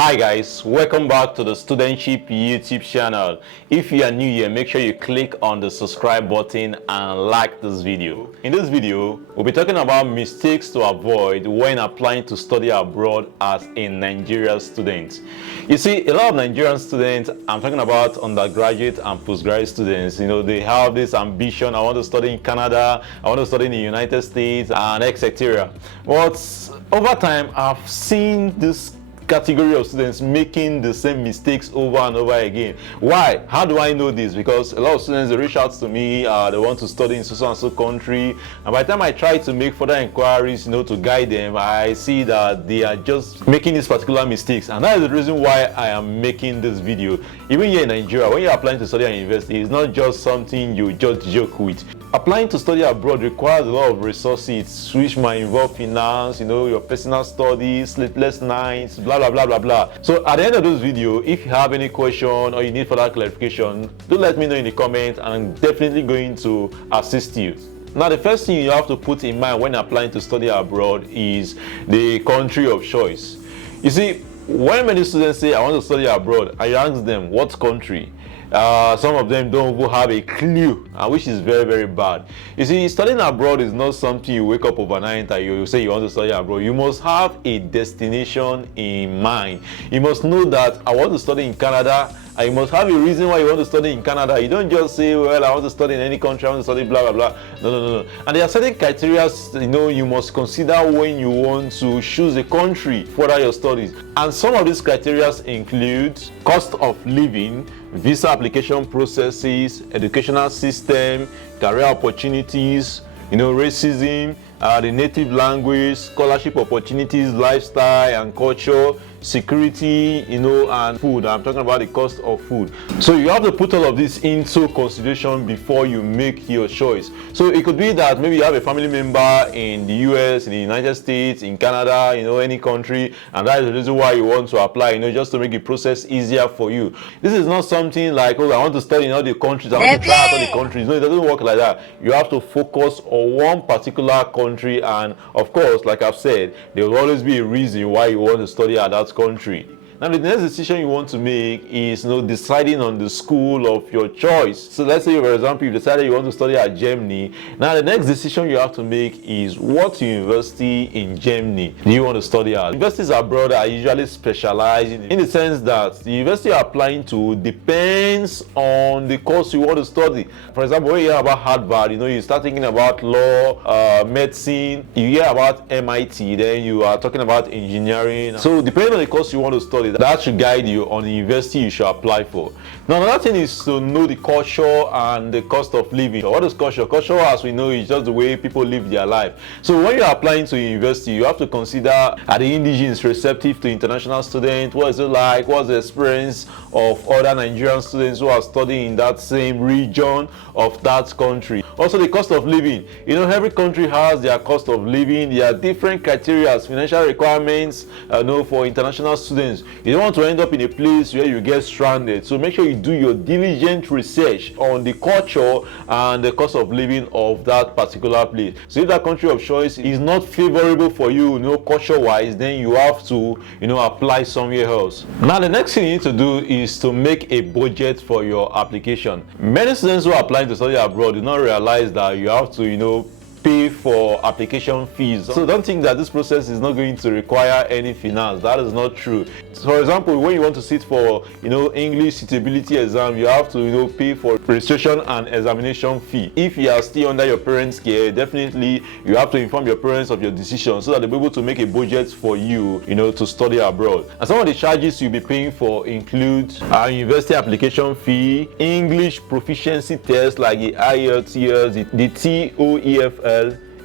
Hi guys, welcome back to the Studentship YouTube channel. If you are new here, make sure you click on the subscribe button and like this video. In this video, we'll be talking about mistakes to avoid when applying to study abroad as a Nigerian student. You see, a lot of Nigerian students, I'm talking about undergraduate and postgraduate students, they have this ambition, I want to study in Canada, I want to study in the United States, and etc. But over time, I've seen this category of students making the same mistakes over and over again. Why? How do I know this? Because a lot of students, they reach out to me, they want to study in so and so country, and by the time I try to make further inquiries, to guide them, I see that they are just making these particular mistakes, and that is the reason why I am making this video. Even here in Nigeria, when you're applying to study at university, it's not just something you just joke with. Applying to study abroad requires a lot of resources, which might involve finance, your personal studies, sleepless nights, blah blah blah blah blah. So at the end of this video, if you have any question or you need further clarification, do let me know in the comments, and I'm definitely going to assist you. Now, the first thing you have to put in mind when applying to study abroad is the country of choice. You see, when many students say I want to study abroad, I ask them what country. Some of them don't even have a clue, which is very, very bad. You see, studying abroad is not something you wake up overnight and you say you want to study abroad. You must have a destination in mind. You must know that I want to study in Canada, and you must have a reason why you want to study in Canada. You don't just say, well, I want to study in any country, I want to study blah blah blah. No. And there are certain criteria you must consider when you want to choose a country for your studies. And some of these criteria include cost of living, visa application processes, educational system, career opportunities, racism, the native language, scholarship opportunities, lifestyle and culture, security, and food. I'm talking about the cost of food. So you have to put all of this into consideration before you make your choice. So it could be that maybe you have a family member in the US, in the United States, in Canada, any country, and that is the reason why you want to apply, just to make the process easier for you. This is not something like, oh, I want to study in all the countries, I want to try out all the countries. No, it doesn't work like that. You have to focus on one particular country, and of course, like I've said, there will always be a reason why you want to study at that country. Now, the next decision you want to make is deciding on the school of your choice. So let's say, for example, you decided you want to study at Germany. Now, the next decision you have to make is what university in Germany do you want to study at. Universities abroad are usually specialized in the sense that the university you're applying to depends on the course you want to study. For example, when you hear about Harvard, you start thinking about law, medicine. You hear about MIT, then you are talking about engineering. So depending on the course you want to study, that should guide you on the university you should apply for. Now, another thing is to know the culture and the cost of living. So what is culture? Culture, as we know, is just the way people live their life. So when you're applying to university, you have to consider, are the indigenes receptive to international students? What is it like? What's the experience of other Nigerian students who are studying in that same region of that country? Also, the cost of living. Every country has their cost of living. There are different criteria, financial requirements, for international students. You don't want to end up in a place where you get stranded. So make sure you do your diligent research on the culture and the cost of living of that particular place. So if that country of choice is not favorable for you, culture-wise, then you have to, apply somewhere else. Now, the next thing you need to do is to make a budget for your application. Many students who are applying to study abroad do not realize that you have to, pay for application fees. So don't think that this process is not going to require any finance. That is not true. So for example, when you want to sit for English suitability exam, you have to pay for registration and examination fee. If you are still under your parents' care, definitely you have to inform your parents of your decision so that they'll be able to make a budget for you, to study abroad. And some of the charges you'll be paying for include university application fee, English proficiency tests like the IELTS, the TOEFL,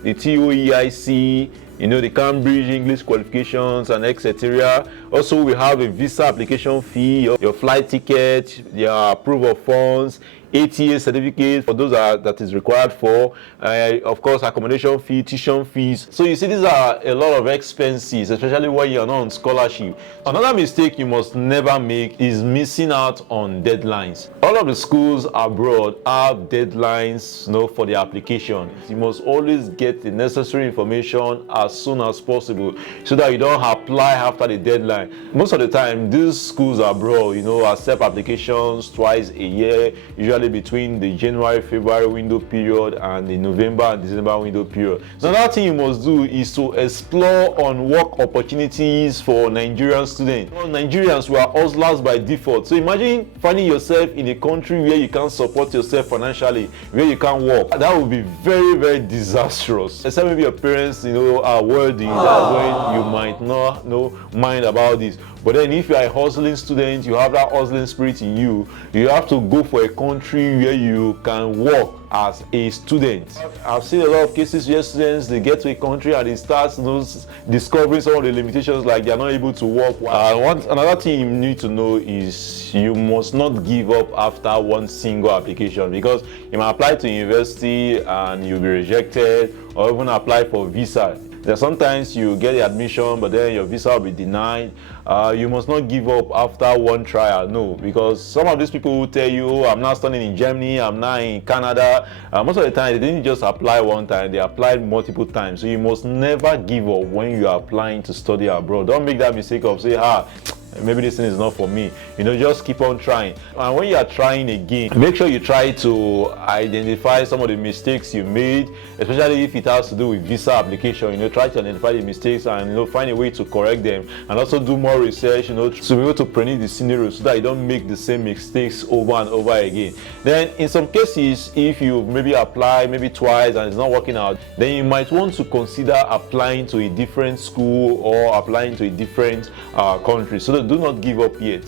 the TOEIC, the Cambridge English qualifications, and etc. Also, we have a visa application fee, your flight ticket, your approval of funds, ATA certificate for those that is required for, of course, accommodation fee, tuition fees. So you see, these are a lot of expenses, especially when you're not on scholarship. Another mistake you must never make is missing out on deadlines. All of the schools abroad have deadlines, for the application. You must always get the necessary information as soon as possible so that you don't apply after the deadline. Most of the time, these schools abroad, accept applications twice a year, usually between the January-February window period and the November and December window period. So another thing you must do is to explore on work opportunities for Nigerian students. Nigerians were hustlers by default. So imagine finding yourself in a country where you can't support yourself financially, where you can't work. That would be very, very disastrous. Except maybe your parents, are wealthy, that's when you might not mind about this. But then if you are a hustling student, you have that hustling spirit in you, you have to go for a country where you can work as a student. I've seen a lot of cases where students, they get to a country and they start discovering some of the limitations, like they're not able to work. Another thing you need to know is you must not give up after one single application, because you might apply to university and you'll be rejected, or even apply for visa. There sometimes you get the admission, but then your visa will be denied. You must not give up after one trial. No, because some of these people will tell you, oh, I'm not studying in Germany, I'm not in Canada. Most of the time, they didn't just apply one time, they applied multiple times. So you must never give up when you are applying to study abroad. Don't make that mistake of say, maybe this thing is not for me. Just keep on trying. And when you are trying again, make sure you try to identify some of the mistakes you made, especially if it has to do with visa application. Try to identify the mistakes and find a way to correct them, and also do more research, to be able to predict the scenario so that you don't make the same mistakes over and over again. Then in some cases, if you maybe apply twice and it's not working out, then you might want to consider applying to a different school or applying to a different country. So do not give up yet.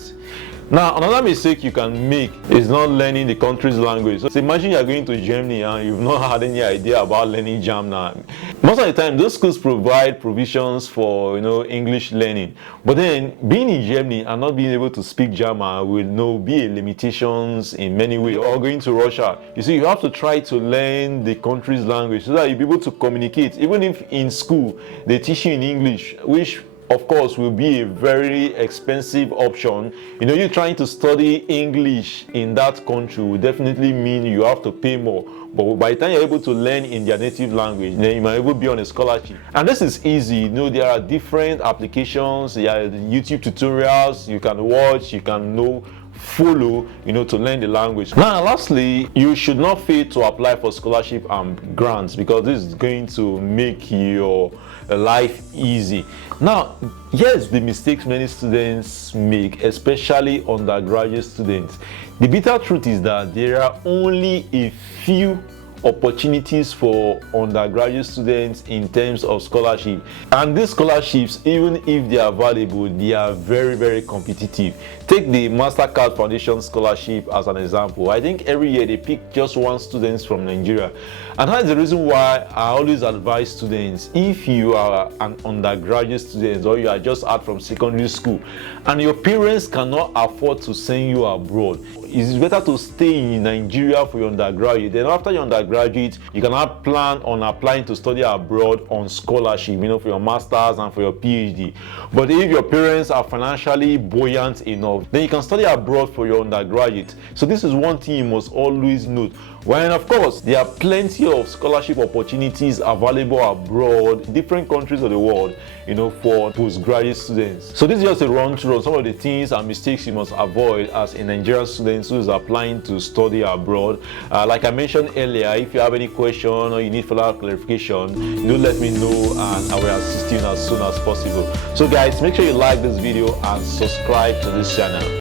Now, another mistake you can make is not learning the country's language. So imagine you're going to Germany and you've not had any idea about learning German. Most of the time, those schools provide provisions for English learning. But then being in Germany and not being able to speak German will be a limitations in many ways. Or going to Russia, you see, you have to try to learn the country's language so that you'll be able to communicate. Even if in school they teach you in English, which of course will be a very expensive option. You trying to study English in that country will definitely mean you have to pay more. But by the time you're able to learn in their native language, then you might able be on a scholarship. And this is easy. There are different applications, there are YouTube tutorials you can watch, you can follow to learn the language. Now lastly, you should not fail to apply for scholarship and grants, because this is going to make your life easy. Now, here's the mistakes many students make, especially undergraduate students. The bitter truth is that there are only a few opportunities for undergraduate students in terms of scholarship, and these scholarships, even if they are valuable, they are very, very competitive. Take the MasterCard Foundation scholarship as an example. I think every year they pick just one student from Nigeria, and that's the reason why I always advise students, if you are an undergraduate student or you are just out from secondary school and your parents cannot afford to send you abroad, it's better to stay in Nigeria for your undergraduate. Then after your undergraduate, you can now plan on applying to study abroad on scholarship, for your masters and for your PhD. But if your parents are financially buoyant enough, then you can study abroad for your undergraduate. So this is one thing you must always note. When of course there are plenty of scholarship opportunities available abroad, different countries of the world, for postgraduate students. So this is just a run through on some of the things and mistakes you must avoid as a Nigerian student who is applying to study abroad. Like I mentioned earlier, if you have any question or you need further clarification, do let me know and I will assist you as soon as possible. So guys, make sure you like this video and subscribe to this channel.